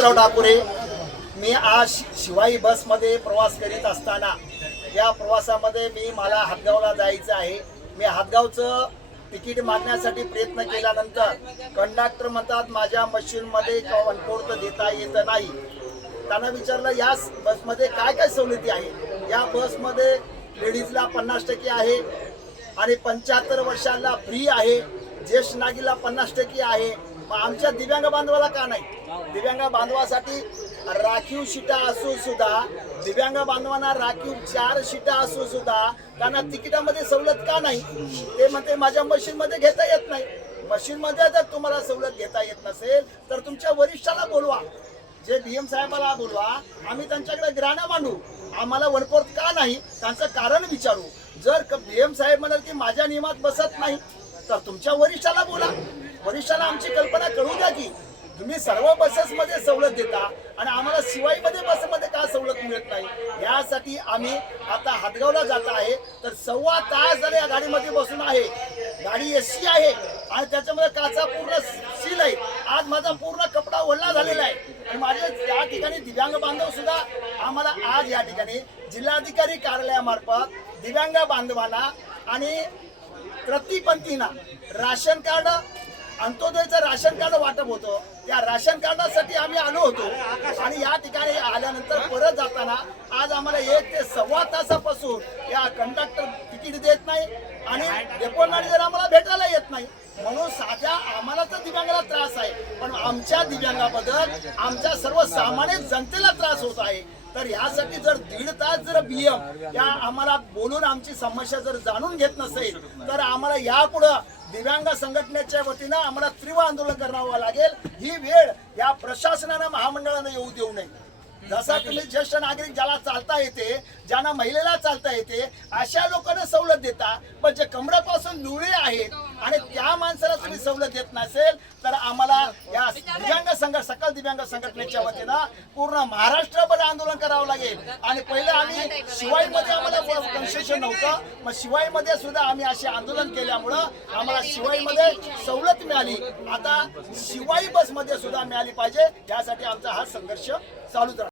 राव ठाकुरे मी आज शिवाई बसमध्ये प्रवास करीत असताना या प्रवासामध्ये मी मला हातगावला जायचं आहे. मी हातगावचं तिकीट मागण्यासाठी प्रयत्न केल्यानंतर कंडक्टर म्हणतात माझ्या मशीनमध्ये वनकोर्ट देता येत नाही. त्यांना विचारलं या बसमध्ये काय काय सवलती आहे या बसमध्ये लेडीजला पन्नास टक्के आहे आणि पंच्याहत्तर वर्षाला फ्री आहे. ज्येष्ठ नागीला पन्नास टक्के आहे. मग आमच्या दिव्यांग बांधवाला का नाही? दिव्यांग बांधवासाठी राखीव शिटा असू सुद्धा दिव्यांग बांधवांना राखीव चार शिटा असू सुद्धा त्यांना तिकिटामध्ये सवलत का नाही? ते म्हणते माझ्या मशीनमध्ये घेता येत नाही. मशीनमध्ये जर तुम्हाला सवलत घेता येत नसेल तर तुमच्या वरिष्ठाला बोलवा. जे डीएम साहेबाला बोलवा आम्ही त्यांच्याकडे ग्राणं मांडू. आम्हाला वनपोर्त का नाही? त्यांचं कारण विचारू. जर डीएम साहेब म्हणाल की माझ्या नियमात बसत नाही तर तुमच्या वरिष्ठाला बोला. वरिष्ठाला आमची कल्पना कळू द्या की तुम्ही सर्व बसेसमध्ये सवलत देता आणि आम्हाला शिवाईमध्ये बसमध्ये का सवलत मिळत नाही? यासाठी आम्ही आता हातगावला जात आहे. तर सव्वा तास झाले या गाडीमध्ये बसून आहे. गाडी एसी आहे आणि त्याच्यामध्ये काचा पूर्ण सील आहे. आज माझा पूर्ण कपडा ओढला झालेला आहे. आणि माझे या ठिकाणी दिव्यांग बांधव सुद्धा आम्हाला आज या ठिकाणी जिल्हाधिकारी कार्यालयामार्फत दिव्यांग बांधवांना आणि प्रतिपंथीना राशन कार्ड अंत्योदयचं राशन कार्ड वाटप होतं. त्या राशन कार्डासाठी आम्ही आलो होतो. आणि या ठिकाणी आल्यानंतर परत जाताना आज आम्हाला एक ते सव्वा तासापासून या कंडक्टर तिकीट देत नाही आणि डेपो मॅनेजर आम्हाला भेटायला येत नाही. म्हणून साध्या आम्हाला तर दिव्यांगाला त्रास आहे पण आमच्या दिव्यांगाबद्दल आमच्या सर्वसामान्य जनतेला त्रास होत आहे. तर यासाठी जर दीड तास जर बीएम या आम्हाला बोलून आमची समस्या जर जाणून घेत नसेल तर आम्हाला यापुढं दिव्यांग संघटनेच्या वतीनं आम्हाला तीव्र आंदोलन करावं लागेल. ही वेळ या प्रशासनानं महामंडळानं येऊ देऊ नये. जसा तुम्ही ज्येष्ठ नागरिक ज्याला चालता येते ज्यांना महिलेला चालता येते अशा लोकांना सवलत देता. पण जे कमरापासून लुळे आहेत आणि त्या माणसाला तुम्ही सवलत देत नसेल तर आम्हाला या दिव्यांग संघ सकल दिव्यांग संघटनेच्या वतीनं पूर्ण महाराष्ट्रभर आंदोलन करावं लागेल. आणि पहिलं आम्ही शिवाईमध्ये आम्हाला कन्सेशन नव्हतं. मग शिवाईमध्ये सुद्धा आम्ही असे आंदोलन केल्यामुळं आम्हाला शिवाईमध्ये सवलत मिळाली. आता शिवाई बसमध्ये सुद्धा मिळाली पाहिजे. यासाठी आमचा हा संघर्ष चालूच राहतो